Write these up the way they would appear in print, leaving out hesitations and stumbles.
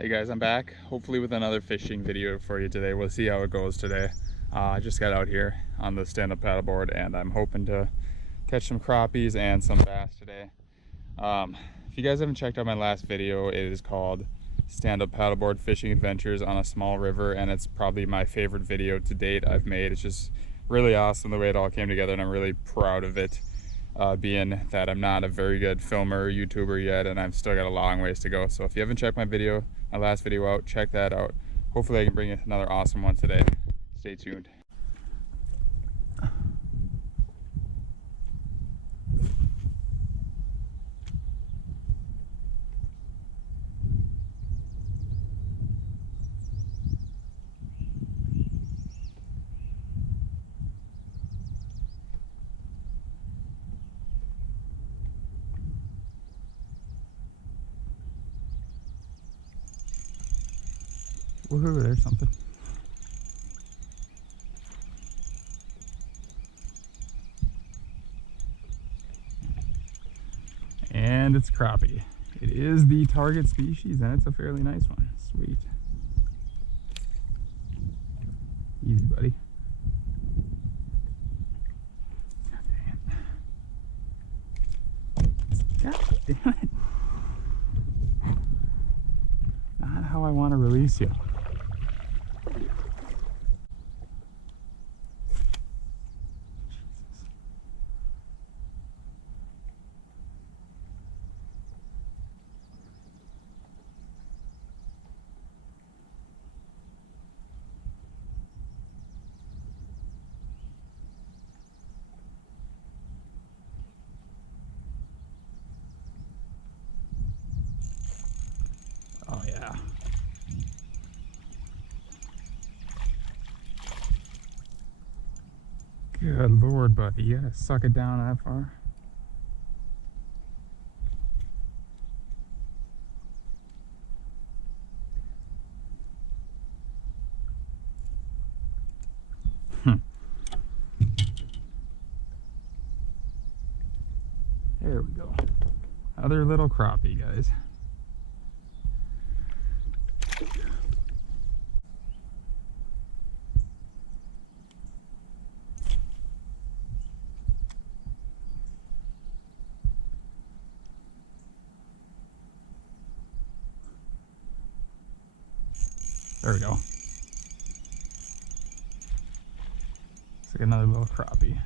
Hey guys, I'm back, hopefully with another fishing video for you today. We'll see how it goes today. I just got out here on the stand-up paddleboard and I'm hoping to catch some crappies and some bass today. If you guys haven't checked out my last video, it is called Stand-up Paddleboard Fishing Adventures on a Small River, and it's probably my favorite video to date I've made. It's just really awesome the way it all came together, and I'm really proud of it. Being that I'm not a very good filmer or YouTuber yet, and I've still got a long ways to go. So if you haven't checked my last video out, check that out. Hopefully I can bring you another awesome one today. Stay tuned. Woohoo, there's something. And it's crappie. It is the target species, and it's a fairly nice one. Sweet. Easy, buddy. God damn it. Not how I want to release you. Oh yeah. Good Lord, buddy. You gotta suck it down that far. There we go. Other little crappie, guys. There we go. It's like another little crappie.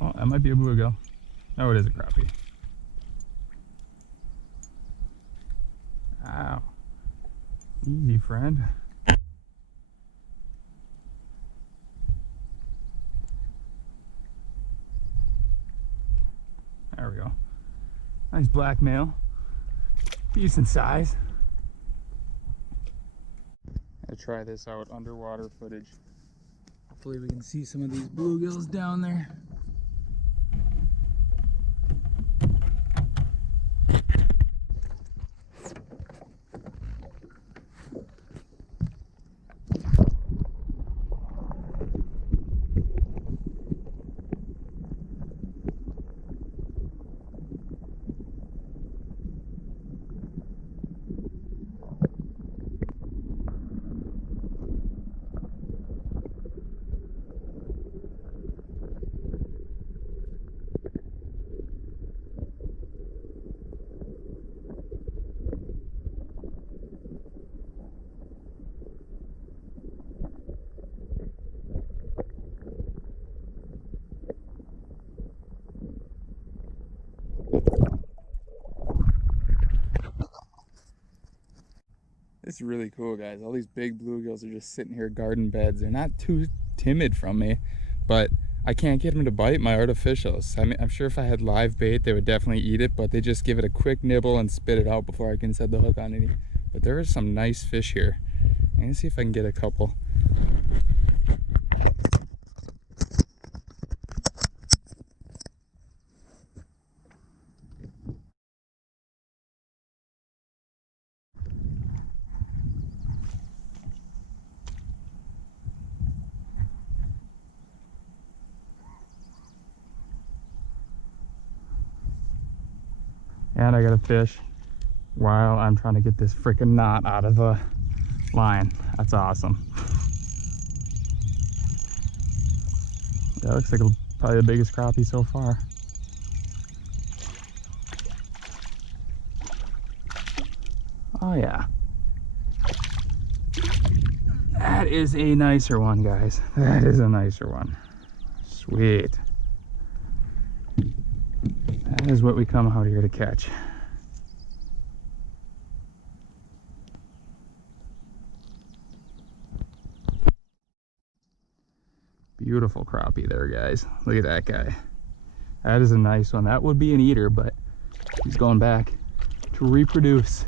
Oh, that might be a bluegill. No, it is a crappie. Ow. Easy, friend. There we go. Nice black male. Decent size. I'll try this out underwater footage. Hopefully we can see some of these bluegills down there. This is really cool, guys. All these big bluegills are just sitting here garden beds. They're not too timid from me, but I can't get them to bite my artificials. I mean, I'm sure if I had live bait, they would definitely eat it, but they just give it a quick nibble and spit it out before I can set the hook on any. But there are some nice fish here. I'm gonna see if I can get a couple. And I got a fish while I'm trying to get this freaking knot out of the line. That's awesome. That looks like probably the biggest crappie so far. Oh yeah. That is a nicer one, guys. That is a nicer one. Sweet. That is what we come out here to catch. Beautiful crappie there, guys. Look at that guy. That is a nice one. That would be an eater, but he's going back to reproduce.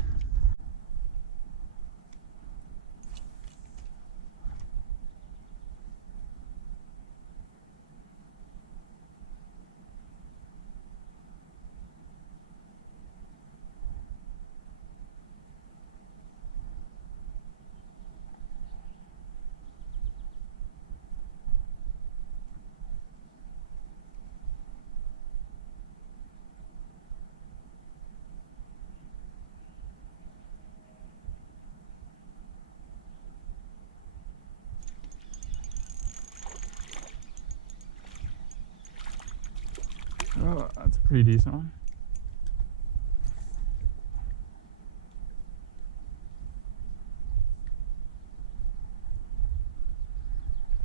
Oh, that's a pretty decent one.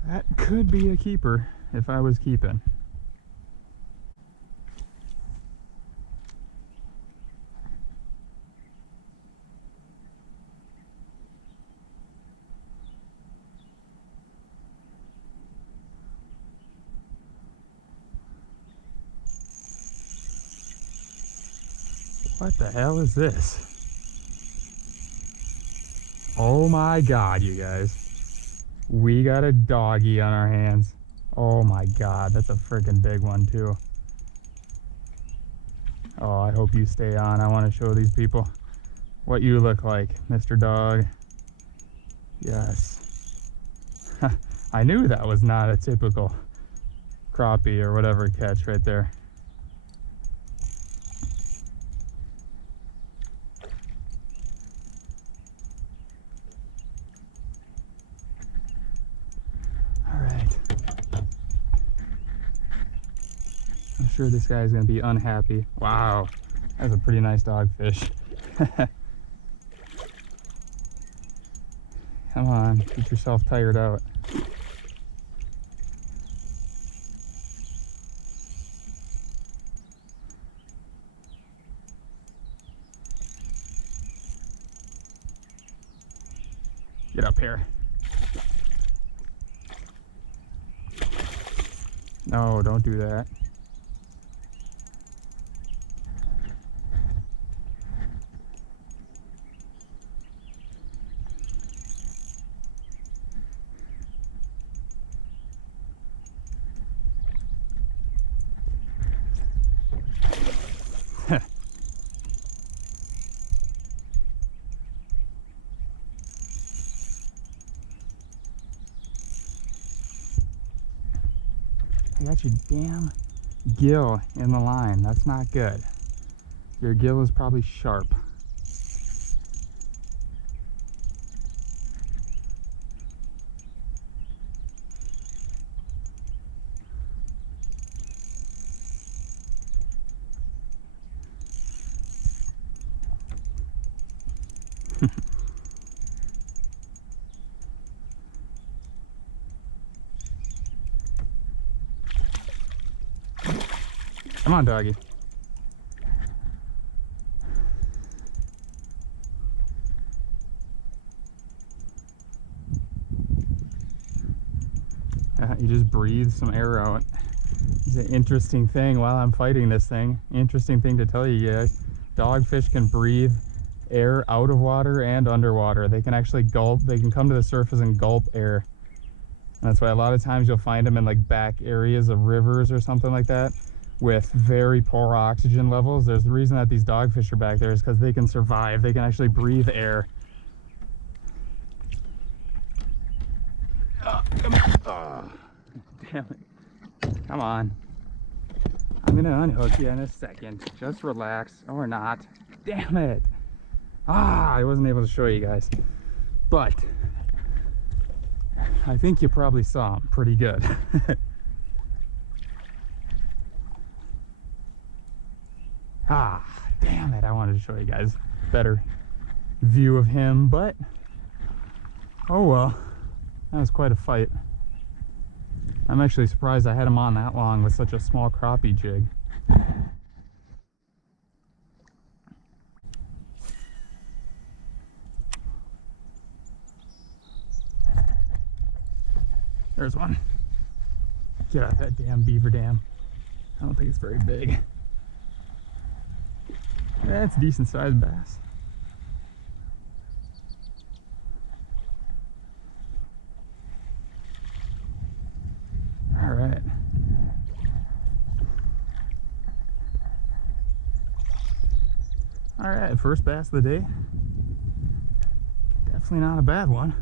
That could be a keeper if I was keeping. What the hell is this? Oh my god, you guys. We got a doggy on our hands. Oh my god, that's a freaking big one too. Oh, I hope you stay on. I want to show these people what you look like, Mr. Dog. Yes. I knew that was not a typical crappie or whatever catch right there. I'm sure this guy's gonna be unhappy. Wow, that's a pretty nice dogfish. Come on, get yourself tired out. Get up here. No, don't do that. I got your damn gill in the line. That's not good. Your gill is probably sharp. Come on, doggy. You just breathe some air out. It's an interesting thing while I'm fighting this thing. Interesting thing to tell you guys. Dogfish can breathe air out of water and underwater. They can actually gulp. They can come to the surface and gulp air. And that's why a lot of times you'll find them in like back areas of rivers or something like that with very poor oxygen levels. There's the reason that these dogfish are back there is because they can survive. They can actually breathe air. Oh, come on. Oh, damn it. Come on. I'm gonna unhook you in a second. Just relax, or not. Damn it. I wasn't able to show you guys, but I think you probably saw him pretty good. Damn it, I wanted to show you guys a better view of him, but oh well, that was quite a fight. I'm actually surprised I had him on that long with such a small crappie jig. There's one. Get out that damn beaver dam. I don't think it's very big. That's a decent sized bass. All right. All right, first bass of the day. Definitely not a bad one.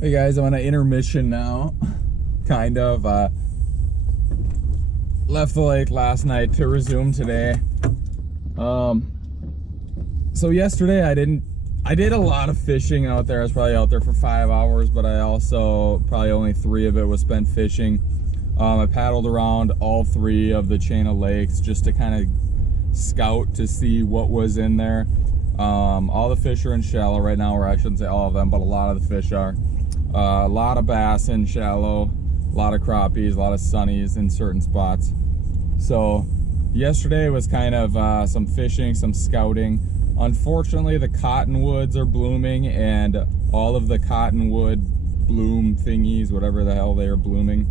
Hey guys, I'm on an intermission now. Kind of. Left the lake last night to resume today. So yesterday I did a lot of fishing out there. I was probably out there for 5 hours, but I also, probably only 3 of it was spent fishing. I paddled around all 3 of the chain of lakes just to kind of scout to see what was in there. All the fish are in shallow right now, or I shouldn't say all of them, but a lot of the fish are. A lot of bass in shallow, a lot of crappies, a lot of sunnies in certain spots. So yesterday was kind of some fishing, some scouting. Unfortunately, the cottonwoods are blooming, and all of the cottonwood bloom thingies, whatever the hell they are blooming,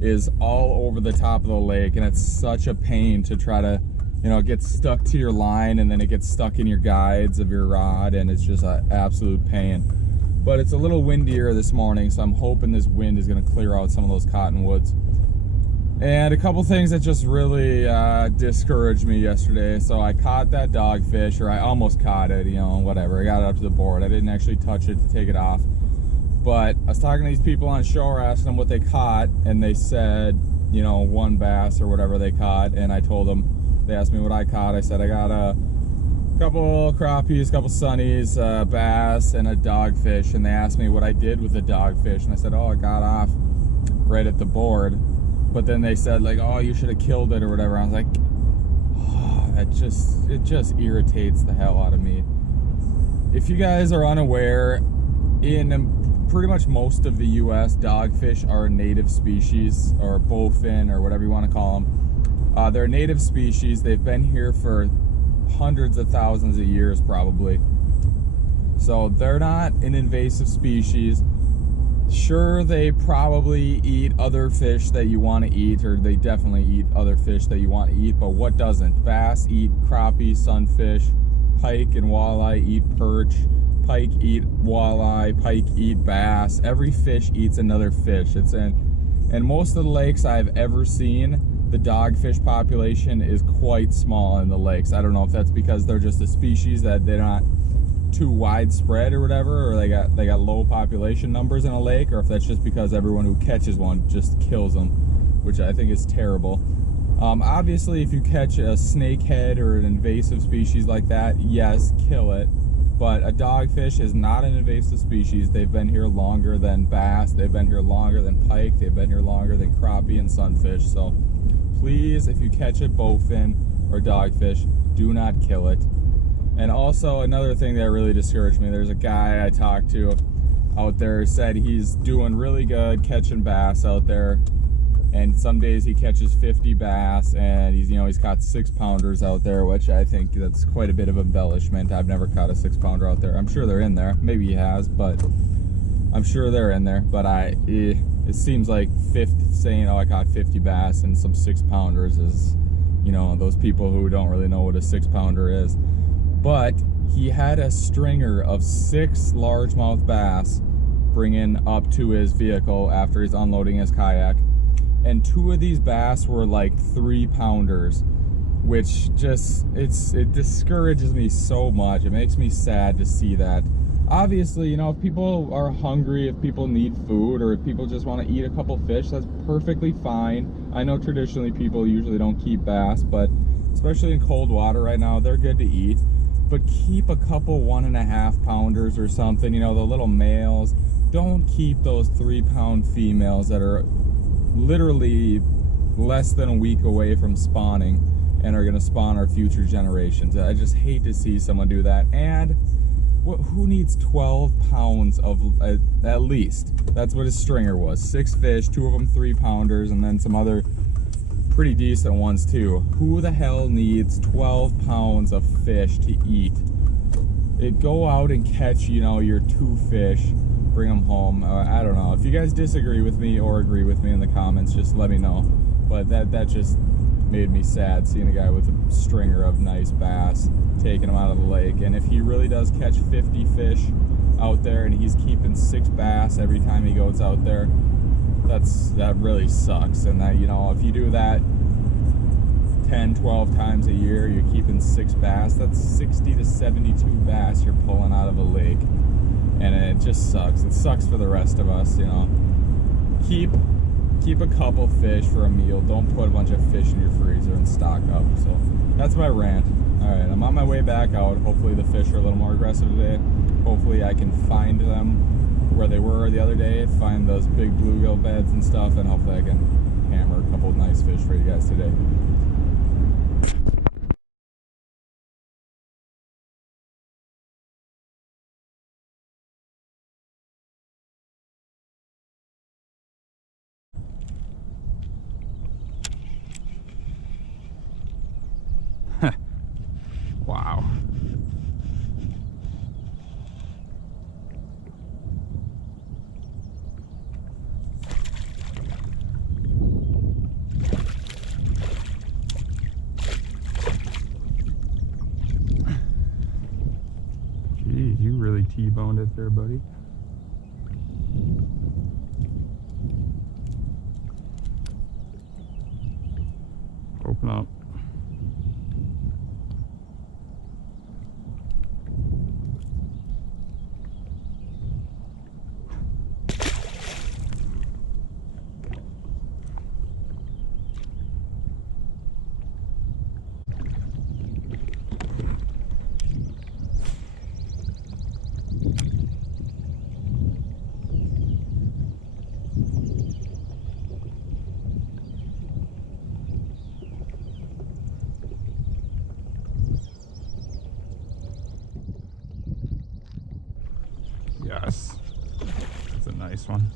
is all over the top of the lake, and it's such a pain to try to, you know, it gets stuck to your line, and then it gets stuck in your guides of your rod, and it's just an absolute pain. But it's a little windier this morning, so I'm hoping this wind is going to clear out some of those cottonwoods. And a couple things that just really discouraged me yesterday. So I caught that dogfish, or I almost caught it, you know, whatever. I got it up to the board. I didn't actually touch it to take it off. But I was talking to these people on shore, asking them what they caught, and they said, you know, 1 bass or whatever they caught. And I told them, they asked me what I caught. I said I got a couple crappies, couple sunnies, bass, and a dogfish. And they asked me what I did with the dogfish, and I said, oh, I got off right at the board. But then they said, like, oh, you should have killed it or whatever. I was like, oh, it just irritates the hell out of me. If you guys are unaware, in pretty much most of the US, dogfish are a native species, or bowfin, or whatever you want to call them. They're a native species. They've been here for hundreds of thousands of years, probably. So they're not an invasive species. Sure, they probably eat other fish that you want to eat, or they definitely eat other fish that you want to eat, but what doesn't? Bass eat crappie, sunfish, pike and walleye eat perch, pike eat walleye, pike eat bass. Every fish eats another fish. And most of the lakes I've ever seen, the dogfish population is quite small in the lakes. I don't know if that's because they're just a species that they're not too widespread or whatever, or they got low population numbers in a lake, or if that's just because everyone who catches one just kills them, which I think is terrible. Obviously, if you catch a snakehead or an invasive species like that, yes, kill it. But a dogfish is not an invasive species. They've been here longer than bass. They've been here longer than pike. They've been here longer than crappie and sunfish. So please, if you catch a bowfin or dogfish, do not kill it. And also, another thing that really discouraged me, there's a guy I talked to out there, said he's doing really good catching bass out there, and some days he catches 50 bass, and he's caught 6-pounders out there, which I think that's quite a bit of embellishment. I've never caught a 6-pounder out there. I'm sure they're in there. Maybe he has, but I'm sure they're in there. But it seems like saying, oh, I caught 50 bass and some 6-pounders is, those people who don't really know what a 6-pounder is. But he had a stringer of 6 largemouth bass bringing up to his vehicle after he's unloading his kayak. And 2 of these bass were like 3-pounders. which just, it discourages me so much. It makes me sad to see that. Obviously, you know, if people are hungry, if people need food, or if people just want to eat a couple fish, that's perfectly fine. I know traditionally people usually don't keep bass, but especially in cold water right now, they're good to eat. But keep a couple 1.5 pounders or something, you know, the little males. Don't keep those 3-pound females that are literally less than a week away from spawning and are going to spawn our future generations. I just hate to see someone do that. And who needs 12 pounds of, at least, that's what his stringer was. 6 fish, 2 of them 3-pounders, and then some other pretty decent ones too. Who the hell needs 12 pounds of fish to eat? Go out and catch, you know, your 2 fish, bring them home. I don't know. If you guys disagree with me or agree with me in the comments, just let me know. But that just made me sad, seeing a guy with a stringer of nice bass, taking them out of the lake. And if he really does catch 50 fish out there and he's keeping 6 bass every time he goes out there, that really sucks. And that, you know, if you do that 10, 12 times a year, you're keeping 6 bass, that's 60 to 72 bass you're pulling out of a lake. And it just sucks. It sucks for the rest of us, you know. Keep a couple fish for a meal. Don't put a bunch of fish in your freezer and stock up. So that's my rant. All right, I'm on my way back out. Hopefully the fish are a little more aggressive today. Hopefully I can find them where they were the other day, find those big bluegill beds and stuff, and hopefully I can hammer a couple of nice fish for you guys today. Wow. Geez, you really T-boned it there, buddy. Open up. Yes, that's a nice one.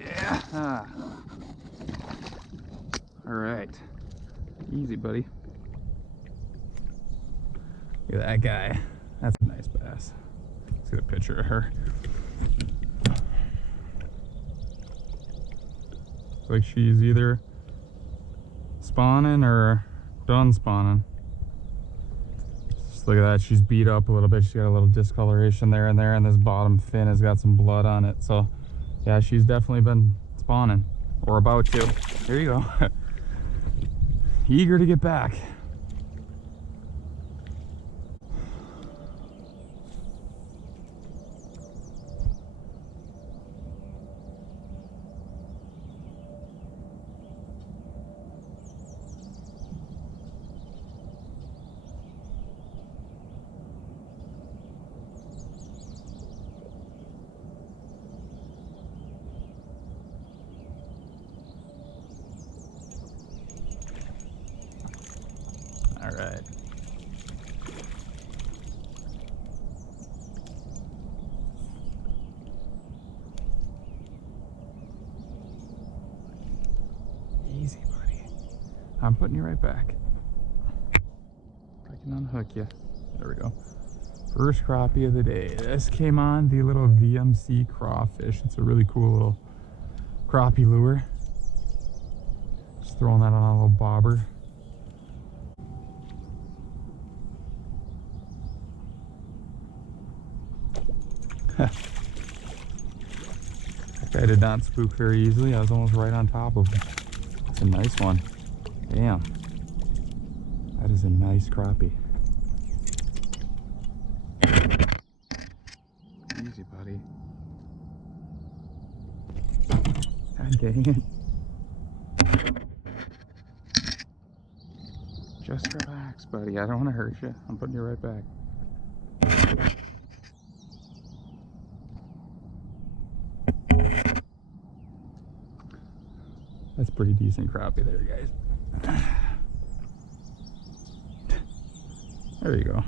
Yeah. All right. Easy, buddy. Look at that guy. That's a nice bass. Let's get a picture of her. Looks like she's either spawning or done spawning. Just look at that. She's beat up a little bit. She's got a little discoloration there, and this bottom fin has got some blood on it. So yeah, she's definitely been spawning or about to. There you go. Eager to get back. All right. Easy, buddy. I'm putting you right back. I can unhook you. There we go. First crappie of the day. This came on the little VMC crawfish. It's a really cool little crappie lure. Just throwing that on a little bobber. That guy did not spook very easily. I was almost right on top of him. That's a nice one. Damn. That is a nice crappie. Easy, buddy. God dang it. Just relax, buddy. I don't want to hurt you. I'm putting you right back. That's pretty decent crappie there, guys. There you go.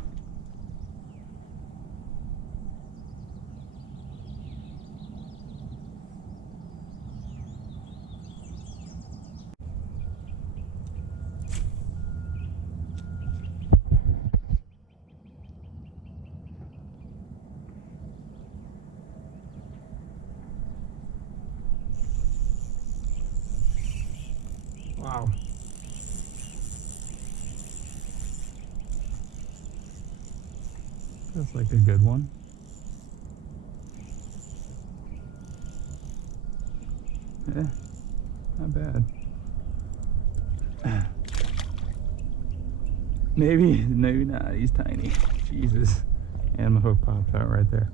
Wow. That's like a good one. Yeah, not bad. Maybe not. He's tiny. Jesus. And the hook popped out right there.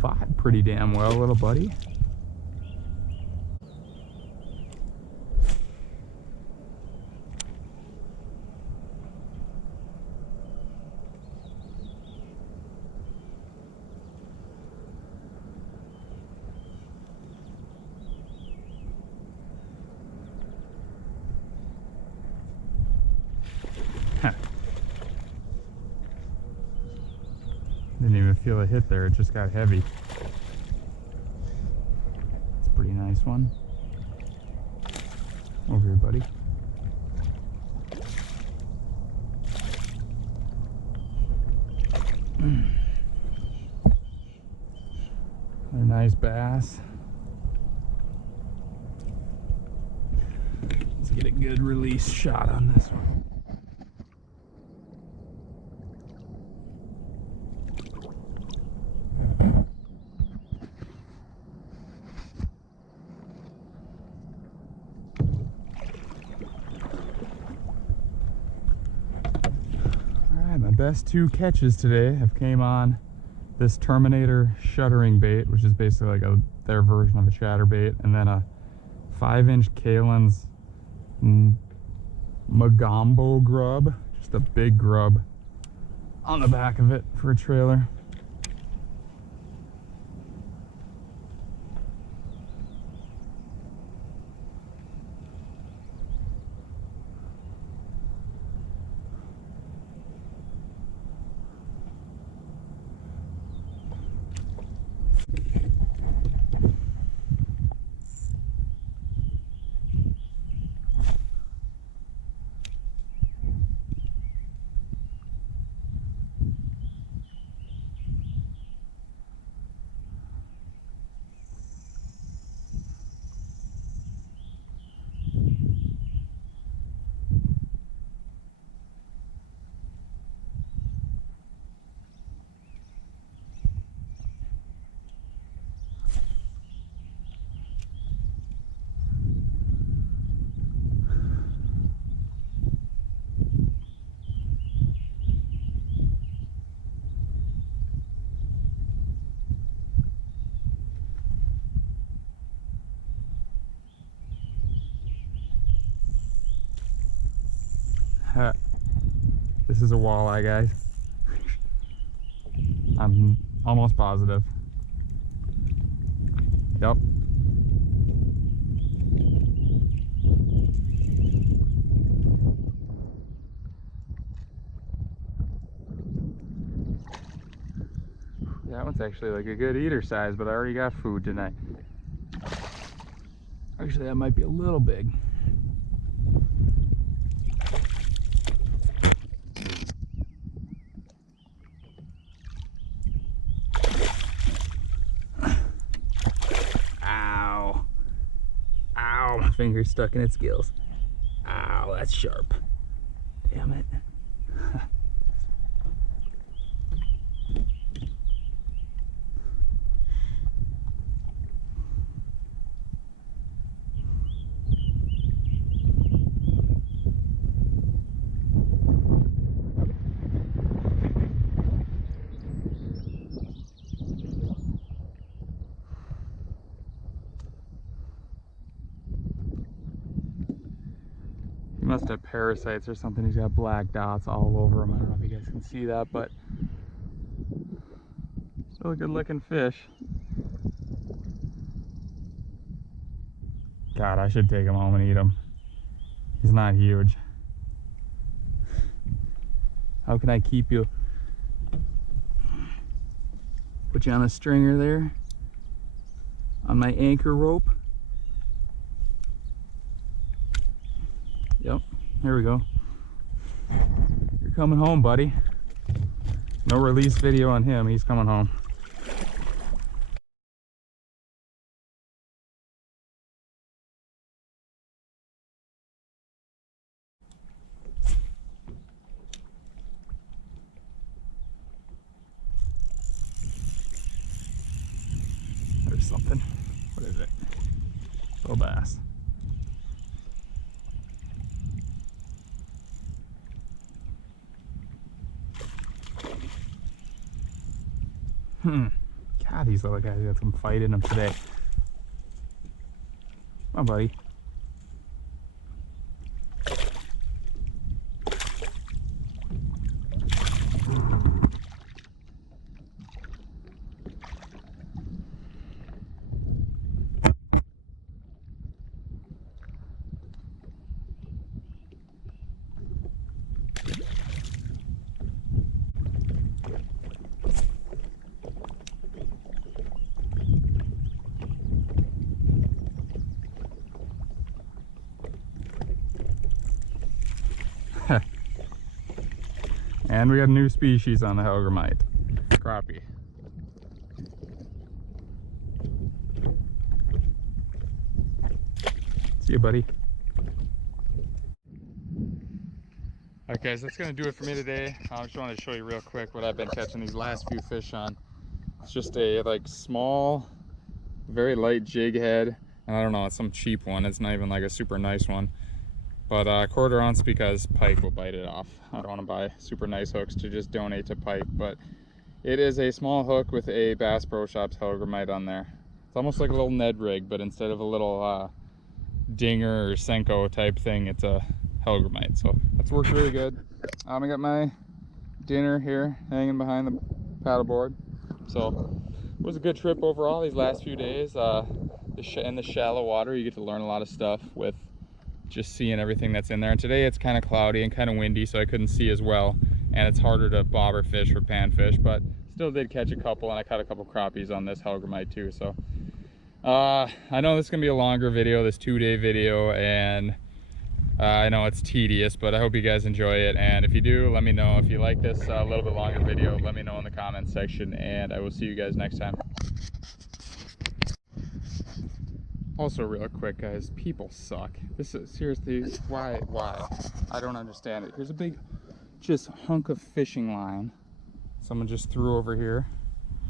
Fought pretty damn well, little buddy. Didn't even feel a hit there, it just got heavy. It's a pretty nice one. Over here, buddy. A nice bass. Let's get a good release shot on this one. My best two catches today have came on this Terminator shuttering bait, which is basically like their version of a chatterbait, and then a 5-inch Kalen's Magombo grub, just a big grub on the back of it for a trailer. This is a walleye, guys. I'm almost positive. Yep. That one's actually like a good eater size, but I already got food tonight. Actually, that might be a little big. Finger's stuck in its gills. Ow, that's sharp. Damn it. must have parasites or something. He's got black dots all over him. I don't know if you guys can see that, but still a good looking fish. God, I should take him home and eat him. He's not huge. How can I keep you? Put you on a stringer there. On my anchor rope. Yep, here we go. You're coming home, buddy. No release video on him, he's coming home. There's something. What is it? Little bass. God, these little guys got some fight in them today. Come on, buddy. And we got a new species on the hellgramite. Crappie. See you, buddy. Alright guys, that's going to do it for me today. I just wanted to show you real quick what I've been catching these last few fish on. It's just a like small, very light jig head. And I don't know, it's some cheap one. It's not even like a super nice one. But quarter ounce because pike will bite it off. I don't want to buy super nice hooks to just donate to pike, but it is a small hook with a Bass Pro Shops hellgramite on there. It's almost like a little Ned rig, but instead of a little dinger or Senko type thing, it's a hellgramite. So that's worked really good. I got my dinner here hanging behind the paddleboard. So it was a good trip overall these last few days. In the shallow water, you get to learn a lot of stuff with just seeing everything that's in there. And today it's kind of cloudy and kind of windy, so I couldn't see as well, and it's harder to bobber fish for panfish, but still did catch a couple, and I caught a couple crappies on this hellgramite too. So I know this is gonna be a longer video, this 2-day video, and I know it's tedious, but I hope you guys enjoy it. And if you do, let me know. If you like this a little bit longer video, let me know in the comments section, and I will see you guys next time. Also, real quick, guys, people suck. This is seriously, why? I don't understand it. Here's a big, just hunk of fishing line. Someone just threw over here.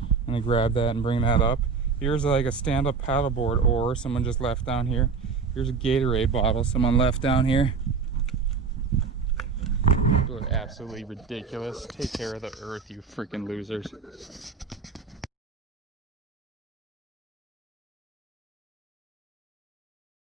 I'm gonna grab that and bring that up. Here's like a stand-up paddleboard oar someone just left down here. Here's a Gatorade bottle someone left down here. Absolutely ridiculous. Take care of the earth, you freaking losers.